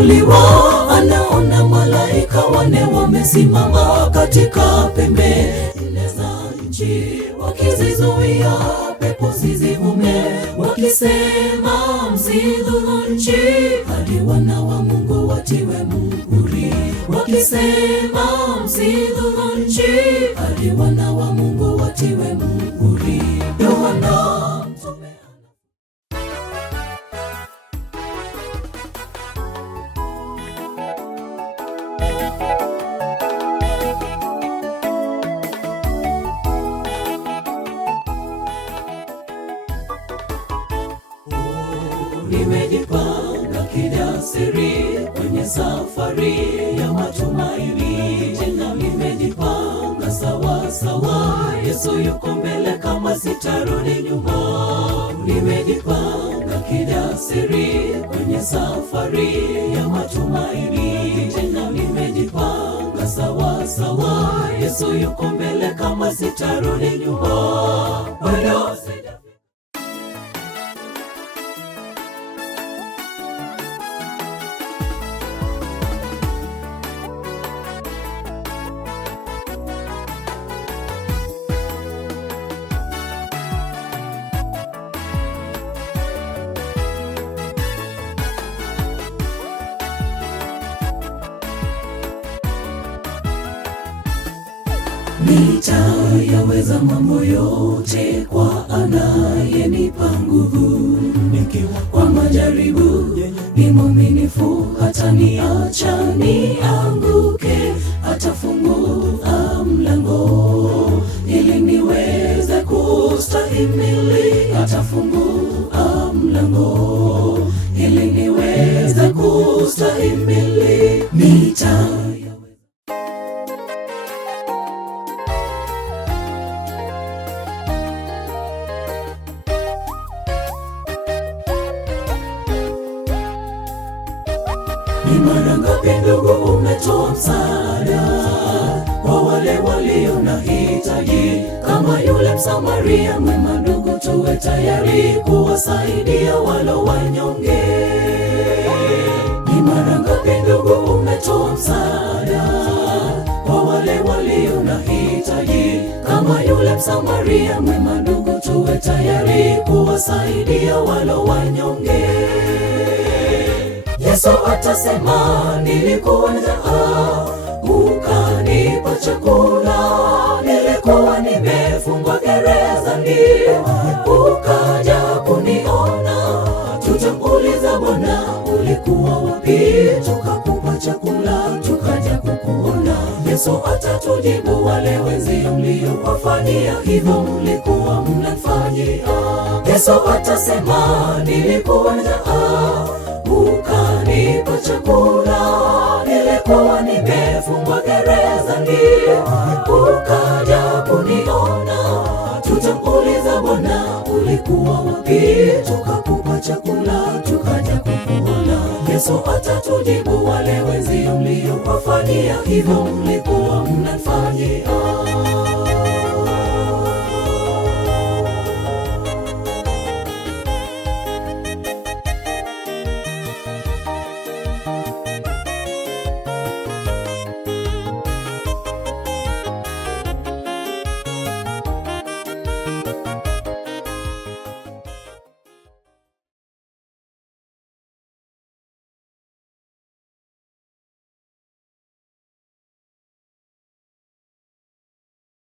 ameinuliwa, anaona malaika wane wamesimama katika pembe nne za nchi, wakizizuia pepo zisivume, wakisema msidhuru nchi, hadi wana wa Mungu watiwe muhuri, wakisema msidhuru nchi, hadi wana wa Mungu watiwe muhuri. Yohana nimejipanga kijasiri kwenye safari ya matumaini, tena nimejipanga sawa sawa, Yesu yuko mbele kama sitarudi nyuma. Nimejipanga kijasiri kwenye safari ya matumaini, tena nimejipanga sawa sawa, Yesu yuko mbele kama sitarudi nyuma. Nitayaweza mambo yote kwa anayenipa nguvu, nikiwa kwa majaribu ni mwaminifu, hata niacha nianguke, atafungua mlango ili niweze kustahimili, atafungua mlango ili niweze kustahimili. Ni mara ngapi ndugu umetoa msaada kwa wale walio na hitaji, kama yule Msamaria mwema? Ndugu, tuwe tayari kuwasaidia walo wanyonge. Ni mara ngapi ndugu umetoa msaada kwa wale walio na hitaji, kama yule Msamaria mwema? Ndugu, tuwe tayari kuwasaidia walo wanyonge. Yesu atasema, nilikuwa njaa ukanipa chakula, nilikuwa nimefungwa gerezani ukaja kuniona. Tutamuuliza, Bwana, ulikuwa wapi? Tukakupa chakula, tukaja kukuona. Yesu atatujibu, wale wenzio mliowafanyia hivyo mlikuwa mnafanyia. Yesu atasema, nilikuwa njaa ukanipa chakula, nilikuwa nimefungwa gerezani ukaja kuniona. Tutamuuliza, Bwana, ulikuwa wapi? Tukakupa chakula, tukaja kukuona. Yesu atatujibu, wale wenzio mliowafanyia hivyo mlikuwa mnafanyia.